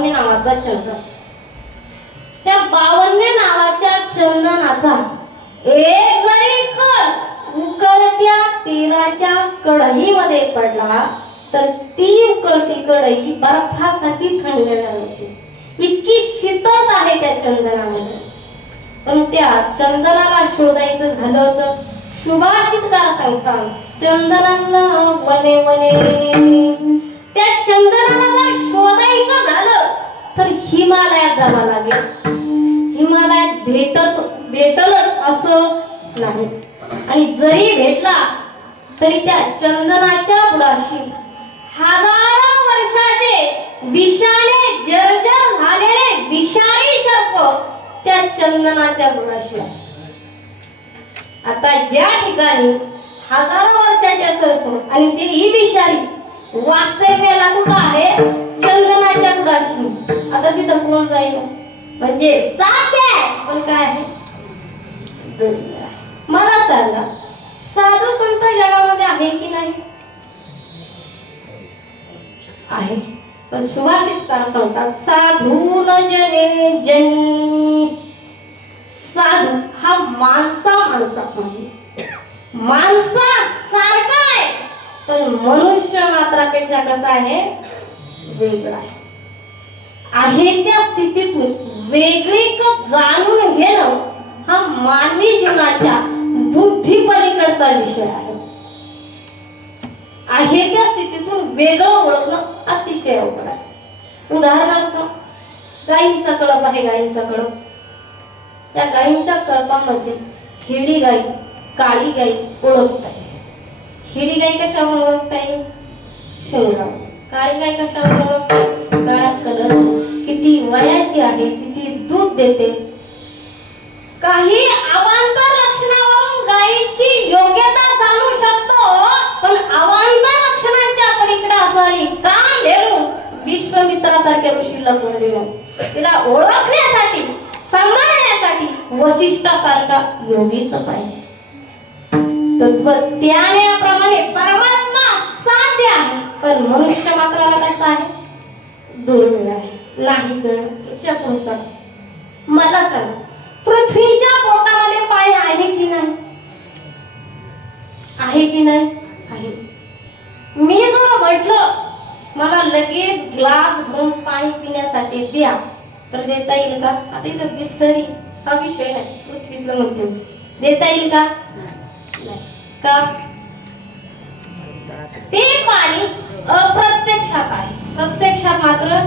बावन्य नावाचा चंदन. त्या बावन्य नावाच्या चंदनाचा एक जरी कण उकळत्या तेलाच्या कढईमध्ये पडला तर ती उकळती कढई बर्फासाठी थंड होते. इतकी शीतल आहे त्या चंदनामध्ये. पण त्या चंदनाला शोधायचं झालं तर सुभाषितकार सांगतात चंदनाला वने वने. त्या चंदनाला जर शोधायचं झालं तर हिमालयात जावं लागेल. हिमालयात भेटलच असं नाही. आणि जरी भेटला तरी त्या चंदनाच्या बुडाशी हजारो वर्षाचे विषाणे जर्जर झालेले विषारी सर्प त्या चंदनाच्या बुडाशी आहे. आता ज्या ठिकाणी हजारो वर्षाचे सर्प आणि ते ही विषारी वास्तव्याला कुठं आहे चंदनाच्या बुडाशी. आता तिथं कोण जाईल म्हणजे साध्य आहे पण काय आहे. मला सांगा साधू संत जगामध्ये आहे की नाही. आहे. पण सुभाषितकार सांगतात साधू न जने जनी. साधू हा माणसा सारखा आहे पण मनुष्य मात्रापेक्षा कसा आहे वेगळा आहे. आहे त्या स्थितीतून वेगळी जाणून घेणं हा मानवी जीवनाच्या बुद्धी पलीकडचा विषय आहे. आहे त्या स्थितीतून वेगळं ओळखणं अतिशय अवघड आहे. उदाहरणार्थ गायींचा कळप आहे. गायींचा कळप त्या गायींच्या कळपामध्ये हिरडी गाई काळी गाई ओळखता येईल. हिरडी गाई कशावर ओळखता येईल शेंगावर. काळी गाई कशावर ओळखता येईल काळा कलर. किती वयाची आहे किती दूध देते. काही अवांतर लक्षणावरून गायीची योग्यता जाणू शकतो. पण अवांतर लक्षणांच्या पलीकडे असणारी कान देऊन विश्वामित्रासारख्या ऋषीला बोलले तिला ओळखण्यासाठी सांभाळण्यासाठी वशिष्ठासारखा योगीच पाहिजे. तत्वज्ञानाप्रमाणे परमात्मा साध्य आहे पण मनुष्य मात्राला कसा आहे दुर्मिळ आहे. नाही इच्छा पुरुषा मला सांग पृथ्वीच्या पोटामध्ये पाणी आहे की नाही. आहे की नाही आहे. मी जर म्हटलं मला लगेच ग्लास भरून पाणी पिण्यासाठी द्या तर देता येईल का. आता इथं बिसरी हा विषय नाही पृथ्वीतलं म्हणते देता येईल का नाही. का ते पाणी अप्रत्यक्षात आहे. प्रत्यक्षात मात्र